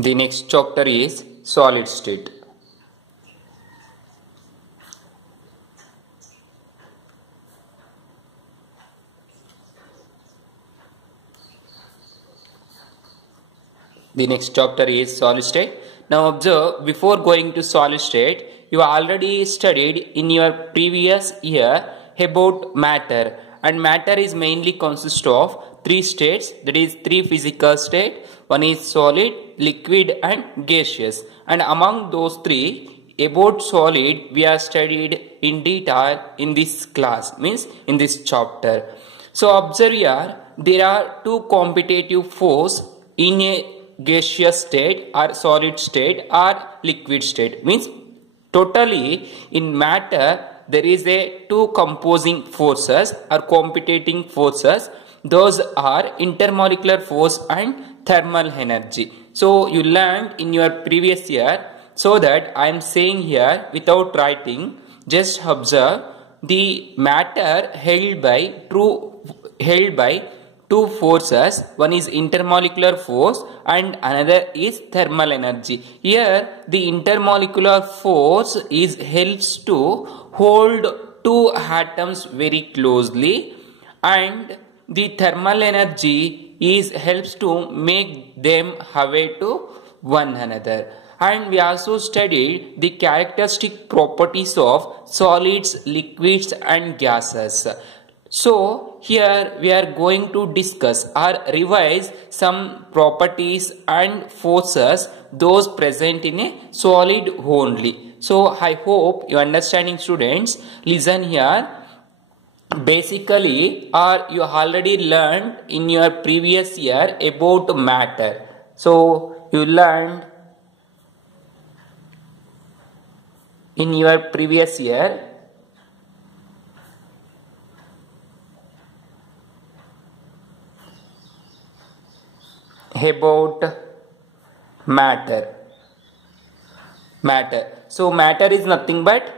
The next chapter is solid state. The next chapter is solid state. Now observe, before going to solid state, you already studied in your previous year about matter, and matter is mainly consist of three states, that is three physical state. One is solid, liquid and gaseous, and among those three, about solid we are studied in detail in this class, means in this chapter. So observe here, there are two competitive force in a gaseous state or solid state or liquid state, means totally in matter there is a two composing forces or competing forces. Those are intermolecular force and thermal energy. So you learned in your previous year, so that I am saying here without writing, just observe the matter held by two forces. One is intermolecular force and another is thermal energy. Here the intermolecular force helps to hold two atoms very closely, and the thermal energy helps to make them away to one another. And we also studied the characteristic properties of solids, liquids and gases. So here we are going to discuss or revise some properties and forces those present in a solid only. So I hope you understanding, students. Listen here. Basically, or you already learned in your previous year about matter. So you learned in your previous year about matter. So matter is nothing but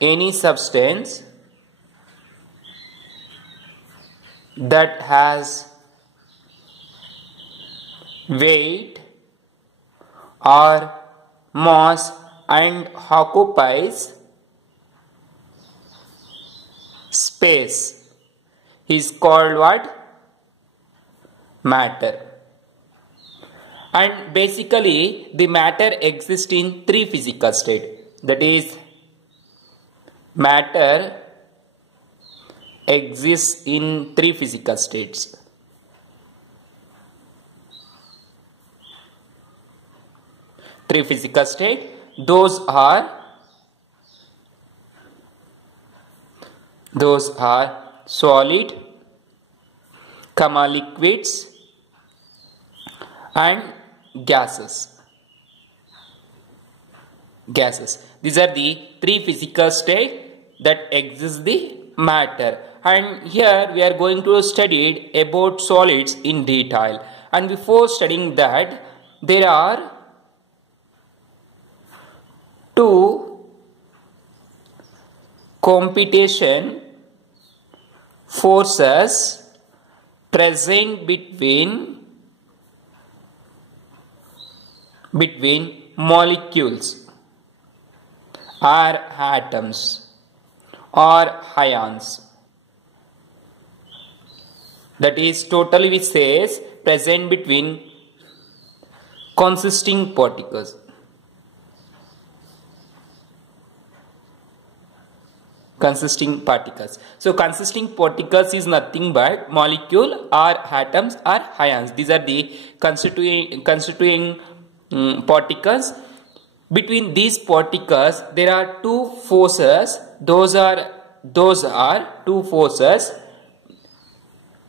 any substance that has weight or mass and occupies space is called what? Matter. And basically the matter exists in three physical states. That is, matter exists in three physical states. Three physical states. Those are solid, liquids and gases. These are the three physical states that exist the matter. And here we are going to study about solids in detail. And before studying that, there are two competition forces present between molecules or atoms or ions. That is, totally we says present between consisting particles. So consisting particles is nothing but molecule or atoms or ions. These are the constituting particles. Between these particles there are two forces. Those are two forces.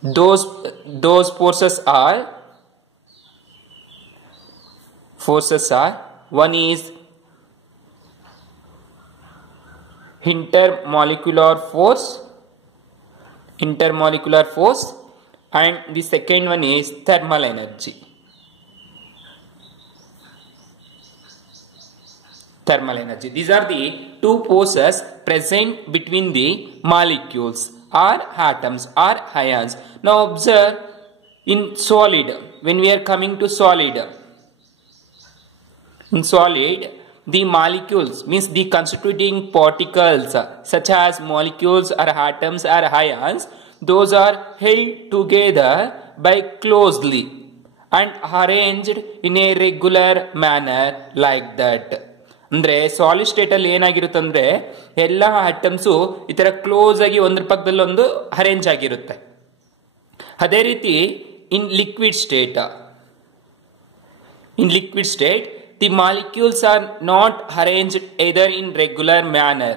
Those forces are one is intermolecular force, and the second one is thermal energy. These are the two forces present between the molecules are atoms or ions. Now observe in solid, when we are coming to solid, in solid, the molecules means the constituting particles such as molecules or atoms or ions, those are held together by closely and arranged in a regular manner like that. ಅಂದ್ರೆ solid state ಅಲ್ಲಿ ಏನಾಗಿರುತ್ತೆ ಅಂದ್ರೆ ಎಲ್ಲಾ ಆಟಮ್ಸು ಈ ತರ ಕ್ಲೋಸ್ ಆಗಿ ಒಂದ್ರ ಪಕ್ಕದಲ್ಲಿ ಒಂದು ಅರೇಂಜ್ ಆಗಿರುತ್ತೆ. ಅದೇ ರೀತಿ in liquid state, the molecules are not arranged either in regular manner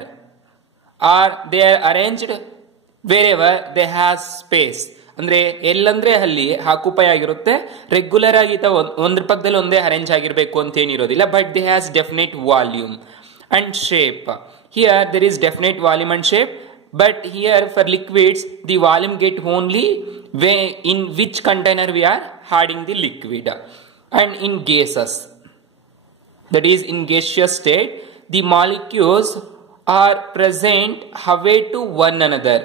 or they are arranged wherever they have space. ಅಂದ್ರೆ ಎಲ್ಲಂದ್ರೆ ಅಲ್ಲಿ ಆಕ್ಯುಪೈ ಆಗಿರುತ್ತೆ. ರೆಗ್ಯುಲರ್ ಆಗಿ ಒಂದ್ರ ಪಕ್ಕದಲ್ಲಿ ಒಂದೇ ಅರೇಂಜ್ ಆಗಿರಬೇಕು ಅಂತ ಏನಿರೋದಿಲ್ಲ. But they has definite volume and shape. Here there is definite volume and shape. But here for liquids, the volume get only in which container we are adding the liquid. And in gases, that is in gaseous state, the molecules are present away to one another.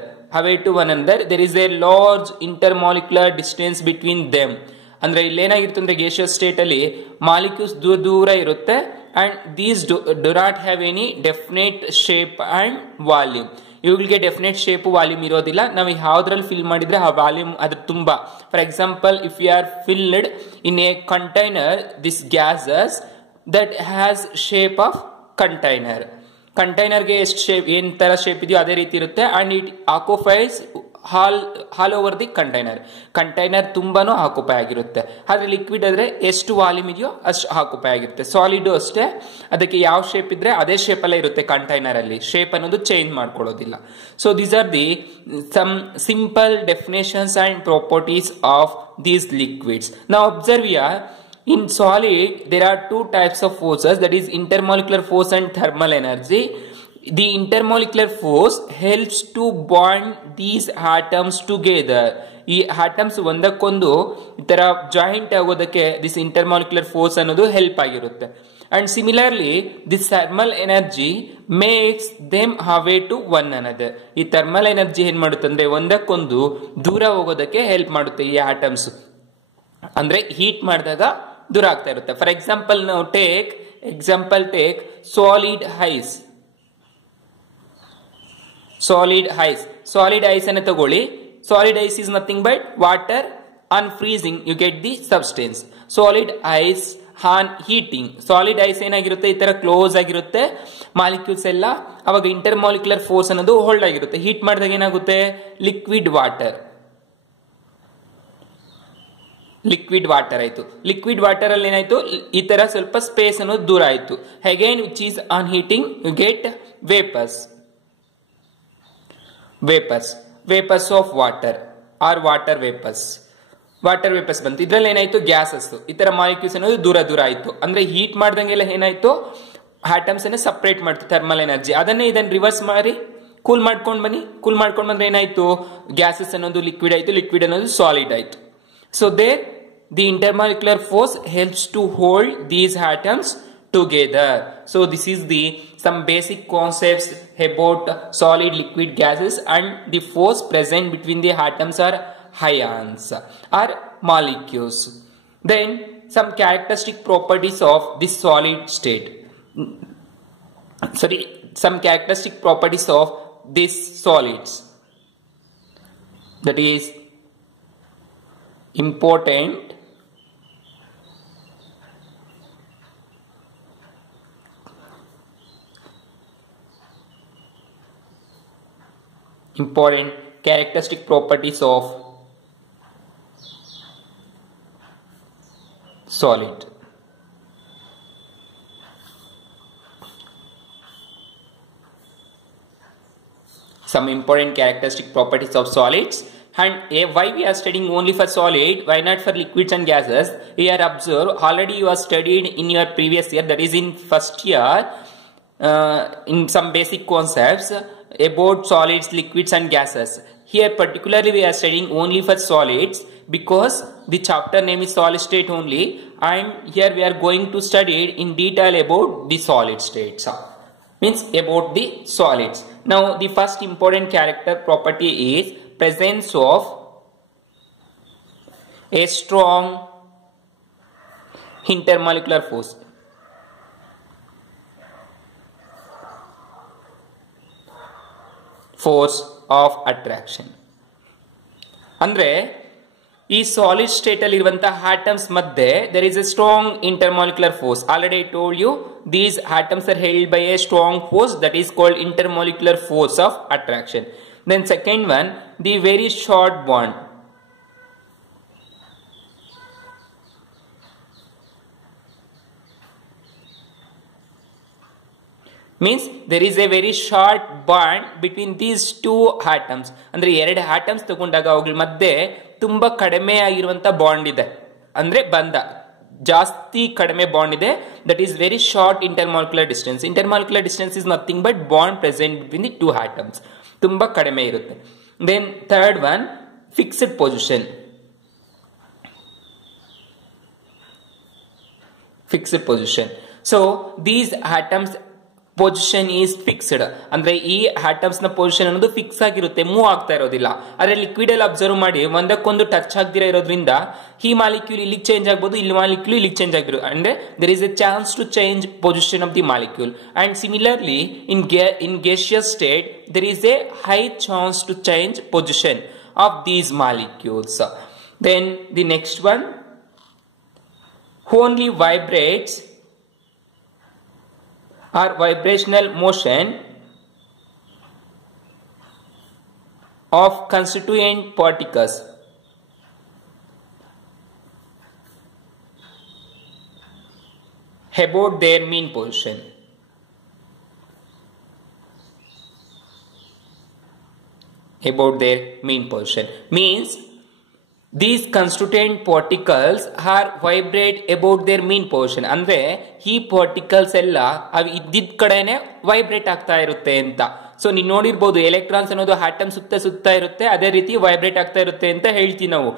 There is a large intermolecular distance between them. ಅಂದ್ರೆ ಇಲ್ಲೇನಾಗಿರುತ್ತೆ ಅಂದ್ರೆ gaseous state ಅಲ್ಲಿ molecules ದೂರ ಇರುತ್ತೆ and these do not have any definite shape and volume. ಇವುಗಳಿಗೆ definite shape volume ಇರೋದಿಲ್ಲ. ನಾವು ಯಾವ್ದ್ರಲ್ಲಿ ಫಿಲ್ ಮಾಡಿದ್ರೆ ಆ ವಾಲ್ಯೂಮ್ ಅದ್ರ ತುಂಬಾ. For example, if you are filled in a container this gases that has shape of container. ಕಂಟೈನರ್ಗೆ ಎಷ್ಟು ಶೇಪ್ ಏನ್ ತರ ಶೇಪ್ ಇದೆಯೋ ಅದೇ ರೀತಿ ಇರುತ್ತೆ and it occupies whole over the container. Container ತುಂಬಾನು ಆಕ್ಯುಪೈ ಆಗಿರುತ್ತೆ. ಆದ್ರೆ ಲಿಕ್ವಿಡ್ ಆದ್ರೆ ಎಷ್ಟು ವಾಲ್ಯೂಮ್ ಇದೆಯೋ ಅಷ್ಟು ಆಕ್ಯುಪೈ ಆಗಿರುತ್ತೆ. ಸಾಲಿಡ್ ಅಷ್ಟೇ, ಅದಕ್ಕೆ ಯಾವ ಶೇಪ್ ಇದ್ರೆ ಅದೇ ಶೇಪ್ ಅಲ್ಲೇ ಇರುತ್ತೆ ಕಂಟೈನರ್ ಅಲ್ಲಿ. ಶೇಪ್ ಅನ್ನೋದು ಚೇಂಜ್ ಮಾಡ್ಕೊಳ್ಳೋದಿಲ್ಲ. So these are the some simple definitions and properties of these liquids. ನಾವು observe here, in solid there are two types of forces, that is intermolecular force and thermal energy. The intermolecular force helps to bond these atoms together. ಈ atoms ಒಂದಕ್ಕೊಂದು ಈ ತರ joint ಆಗೋದಕ್ಕೆ this intermolecular force ಅನ್ನೋದು help ಆಗಿರುತ್ತೆ. And similarly this thermal energy makes them away to one another. ಈ thermal energy ಏನ್ ಮಾಡುತ್ತೆ ಅಂದ್ರೆ ಒಂದಕ್ಕೊಂದು ದೂರ ಹೋಗೋದಕ್ಕೆ ಹೆಲ್ಪ್ ಮಾಡುತ್ತೆ ಈ ಆಟಮ್ಸ್. ಅಂದ್ರೆ ಹೀಟ್ ಮಾಡಿದಾಗ ದೂರ ಆಗ್ತಾ ಇರುತ್ತೆ. ಫಾರ್ ಎಕ್ಸಾಂಪಲ್ ನಾವು ಟೇಕ್ ಸಾಲಿಡ್ ಐಸ್ ಅನ್ನು ತಗೊಳ್ಳಿ. Solid ice is nothing but water on freezing you get the substance. Solid ice on heating, solid ice ಏನಾಗಿರುತ್ತೆ ಈ ತರ ಕ್ಲೋಸ್ ಆಗಿರುತ್ತೆ ಮಾಲಿಕ್ಯೂಲ್ಸ್ ಎಲ್ಲ. ಅವಾಗ ಇಂಟರ್ಮಾಲಿಕ್ಯುಲರ್ ಫೋರ್ಸ್ ಅನ್ನೋದು ಹೋಲ್ಡ್ ಆಗಿರುತ್ತೆ. ಹೀಟ್ ಮಾಡಿದಾಗ ಏನಾಗುತ್ತೆ, ಲಿಕ್ವಿಡ್ ವಾಟರ್ ಆಯ್ತು. ಲಿಕ್ವಿಡ್ ವಾಟರ್ ಅಲ್ಲಿ ಏನಾಯ್ತು, ಈ ತರ ಸ್ವಲ್ಪ ಸ್ಪೇಸ್ ಅನ್ನೋದು ದೂರ ಆಯ್ತು. Again which is on heating you get vapours of water R water vapours ಬಂತು. ಇದ್ರಲ್ಲಿ ಏನಾಯ್ತು, ಗ್ಯಾಸಸ್. ಈ ತರ ಮಾಲಿಕ್ಯೂಲ್ಸ್ ಅನ್ನೋದು ದೂರ ಆಯ್ತು. ಅಂದ್ರೆ ಹೀಟ್ ಮಾಡ್ದಂಗೆಲ್ಲ ಏನಾಯ್ತು, ಆಟಮ್ಸ್ ಅನ್ನ ಸಪರೇಟ್ ಮಾಡ್ತು ಥರ್ಮಲ್ ಎನರ್ಜಿ. ಇದನ್ನ ರಿವರ್ಸ್ ಮಾಡಿ ಕೂಲ್ ಮಾಡ್ಕೊಂಡ್ ಬಂದ್ರೆ ಏನಾಯ್ತು, ಗ್ಯಾಸಸ್ ಅನ್ನೋದು ಲಿಕ್ವಿಡ್ ಆಯ್ತು, ಲಿಕ್ವಿಡ್ ಅನ್ನೋದು ಸಾಲಿಡ್ ಆಯ್ತು. So there the intermolecular force helps to hold these atoms together. So this is the some basic concepts about solid, liquid, gases and the force present between the atoms or ions or molecules. Then some characteristic properties of this solid state. Some characteristic properties of these solids. That is important characteristic properties of solid. Some important characteristic properties of solids. And why we are studying only for solid, why not for liquids and gases? Here observe, already you have studied in your previous year, that is in first year, in some basic concepts about solids, liquids and gases. Here particularly we are studying only for solids because the chapter name is solid state only, and here we are going to study in detail about the solid states. Means about the solids. Now the first important character property is presence of a strong intermolecular force. Force of attraction. ಅಂದ್ರೆ ಈ solid state ಅಲ್ಲಿ ಇರುವಂತಹ ಆಟಮ್ಸ್ ಮಧ್ಯೆ there is a strong intermolecular force. Already I told you these atoms are held by a strong force that is called intermolecular force of attraction. Then second one, the very short bond. Means there is a very short bond between these two atoms. ಅಂದ್ರೆ ಎರಡು ಆಟಮ್ಸ್ ತಗೊಂಡಾಗ ಅವುಗಳ ಮಧ್ಯೆ ತುಂಬಾ ಕಡಿಮೆ ಆಗಿರುವಂತ ಬಾಂಡ್ ಇದೆ, ಅಂದ್ರೆ ಬಂಧ ಜಾಸ್ತಿ ಕಡಿಮೆ ಬಾಂಡ್ ಇದೆ. That is very short intermolecular distance. Intermolecular distance is nothing but bond present between the two atoms. ತುಂಬಾ ಕಡಿಮೆ ಇರುತ್ತೆ. Then third one, fixed position. Fixed position. So these atoms position is fixed. ಅಂದ್ರೆ ಈ ಆಟಮ್ಸ್ ನ ಪೊಸಿಷನ್ ಅನ್ನೋದು ಫಿಕ್ಸ್ ಆಗಿರುತ್ತೆ, ಮೂವ್ ಆಗ್ತಾ ಇರೋದಿಲ್ಲ. ಆದ್ರೆ ಲಿಕ್ವಿಡ್ ಅಲ್ಲಿ ಅಬ್ಸರ್ವ್ ಮಾಡಿ ಒಂದಕ್ಕೊಂದು ಟಚ್ ಆಗದಿರ ಇರೋದ್ರಿಂದ ಈ ಮಾಲಿಕ್ಯೂಲ್ ಇಲ್ಲಿಗೆ ಚೇಂಜ್ ಆಗ್ಬೋದು, ಇಲ್ಲಿ ಮಾಲಿಕ್ಯೂಲ್ ಇಲ್ಲಿಗೆ ಚೇಂಜ್ ಆಗಿರೋ, ಅಂದ್ರೆ there is a chance to change position of the molecule. And similarly in gaseous state there is a high chance to change position of these molecules. Then the next one, only vibrates or vibrational motion of constituent particles about their mean position. About their mean position means these constituent particles are vibrate about their mean position. ಅಂದ್ರೆ ಈ ಪಾರ್ಟಿಕಲ್ಸ್ ಎಲ್ಲ ಅವು ಇದ್ದಿದ್ದ ಕಡೆನೆ ವೈಬ್ರೇಟ್ ಆಗ್ತಾ ಇರುತ್ತೆ ಅಂತ. ಸೊ ನೀವು ನೋಡಿರ್ಬೋದು ಎಲೆಕ್ಟ್ರಾನ್ಸ್ ಅನ್ನೋದು ಆಟಮ್ ಸುತ್ತ ಇರುತ್ತೆ, ಅದೇ ರೀತಿ ವೈಬ್ರೇಟ್ ಆಗ್ತಾ ಇರುತ್ತೆ ಅಂತ ಹೇಳ್ತೀವಿ ನಾವು.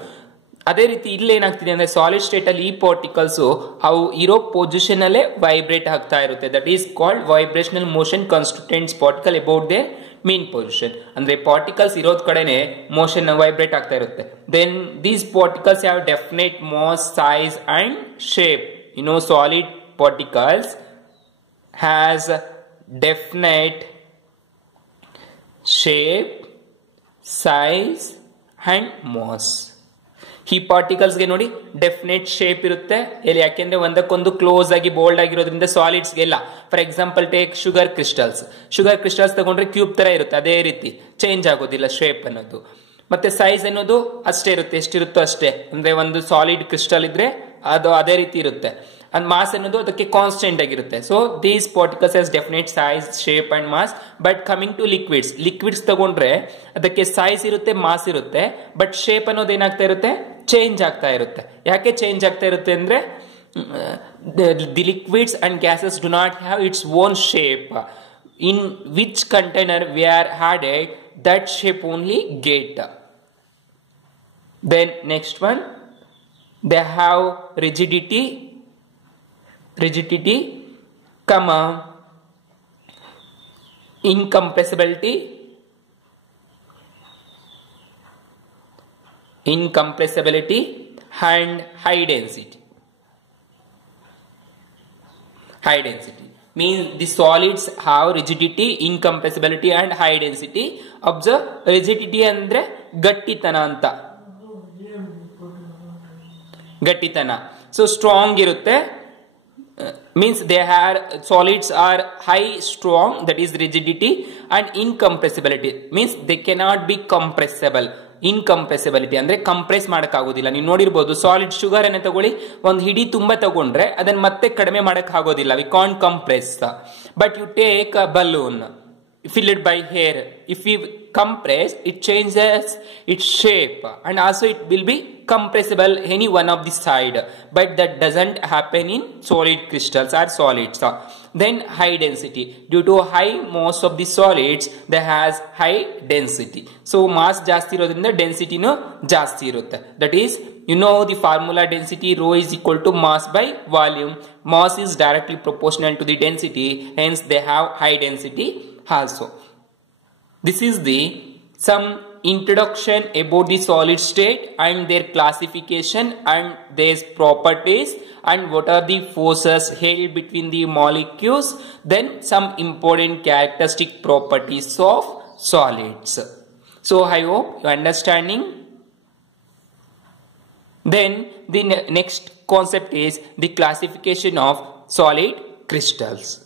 ಅದೇ ರೀತಿ ಇಲ್ಲಿ ಏನಾಗ್ತಿದೆ ಅಂದ್ರೆ ಸಾಲಿಡ್ ಸ್ಟೇಟ್ ಅಲ್ಲಿ ಈ ಪಾರ್ಟಿಕಲ್ಸ್ ಅವು ಇರೋ ಪೊಸಿಷನ್ ಅಲ್ಲೇ ವೈಬ್ರೇಟ್ ಆಗ್ತಾ ಇರುತ್ತೆ. That is called vibrational motion constituents particle about their mean position. ಅಂದ್ರೆ ಪಾರ್ಟಿಕಲ್ಸ್ ಇರೋದ್ ಕಡೆನೆ ಮೋಷನ್ ವೈಬ್ರೇಟ್ ಆಗ್ತಾ ಇರುತ್ತೆ. Then these particles have definite mass, size and shape. You know solid particles has definite shape, size and mass. ಈ particles ಗೆ ನೋಡಿ definite shape ಇರುತ್ತೆ ಇಲ್ಲಿ, ಯಾಕೆಂದ್ರೆ ಒಂದಕ್ಕೊಂದು ಕ್ಲೋಸ್ ಆಗಿ ಬೋಲ್ಡ್ ಆಗಿರೋದ್ರಿಂದ ಸಾಲಿಡ್ಸ್ ಗೆಲ್ಲ. For example take sugar crystals. Sugar crystals ತಗೊಂಡ್ರೆ ಕ್ಯೂಬ್ ತರ ಇರುತ್ತೆ, ಅದೇ ರೀತಿ ಚೇಂಜ್ ಆಗೋದಿಲ್ಲ ಶೇಪ್ ಅನ್ನೋದು. ಮತ್ತೆ ಸೈಜ್ ಅನ್ನೋದು ಅಷ್ಟೇ ಇರುತ್ತೆ, ಎಷ್ಟಿರುತ್ತೋ ಅಷ್ಟೇ. ಅಂದ್ರೆ ಒಂದು ಸಾಲಿಡ್ ಕ್ರಿಸ್ಟಲ್ ಇದ್ರೆ ಅದು ಅದೇ ರೀತಿ ಇರುತ್ತೆ. ಅಂಡ್ ಮಾಸ್ ಅನ್ನೋದು ಅದಕ್ಕೆ ಕಾನ್ಸ್ಟೆಂಟ್ ಆಗಿರುತ್ತೆ. So these particles has definite size, shape and mass. But coming to liquids ತಗೊಂಡ್ರೆ ಅದಕ್ಕೆ ಸೈಜ್ ಇರುತ್ತೆ, ಮಾಸ್ ಇರುತ್ತೆ, ಬಟ್ ಶೇಪ್ ಅನ್ನೋದು ಏನಾಗ್ತಾ ಇರುತ್ತೆ, ಚೇಂಜ್ ಆಗ್ತಾ ಇರುತ್ತೆ. ಯಾಕೆ ಚೇಂಜ್ ಆಗ್ತಾ ಇರುತ್ತೆ ಅಂದ್ರೆ the liquids and gases do not have its own shape. In which container we are added, that shape only get. Then next one, they have rigidity, comma, incompressibility and high density. High density means the solids have rigidity, incompressibility and high density. Observe, rigidity andre ಗಟ್ಟಿತನ ಅಂತ, ಗಟ್ಟಿತನ. So strong ಇರುತ್ತೆ, means they are solids are high strong, that is rigidity. And incompressibility means they cannot be compressible. ಇನ್ಕಂಪ್ರೆಸಿಬಿಲಿಟಿ ಅಂದ್ರೆ ಕಂಪ್ರೆಸ್ ಮಾಡಕ್ ಆಗೋದಿಲ್ಲ. ನೀವು ನೋಡಿರ್ಬೋದು ಸಾಲಿಡ್ ಶುಗರ್ ಅನ್ನ ತಗೊಳ್ಳಿ, ಒಂದು ಹಿಡಿ ತುಂಬಾ ತಗೊಂಡ್ರೆ ಅದನ್ನ ಮತ್ತೆ ಕಡಿಮೆ ಮಾಡಕ್ ಆಗೋದಿಲ್ಲ, we can't compress. But you take a balloon filled by air, if we compress it changes its shape and also it will be compressible any one of the side, but that doesn't happen in solid crystals or solids. Then high density, due to high mass of the solids they has high density. So mass ಜಾಸ್ತಿ ಇರೋದ್ರಿಂದ density ನು ಜಾಸ್ತಿ ಇರುತ್ತೆ. That is, you know the formula density, rho is equal to mass by volume. Mass is directly proportional to the density, hence they have high density also. This is the some introduction about the solid state and their classification and their properties and what are the forces held between the molecules, then some important characteristic properties of solids. So I hope you are understanding. Then the next concept is the classification of solid crystals.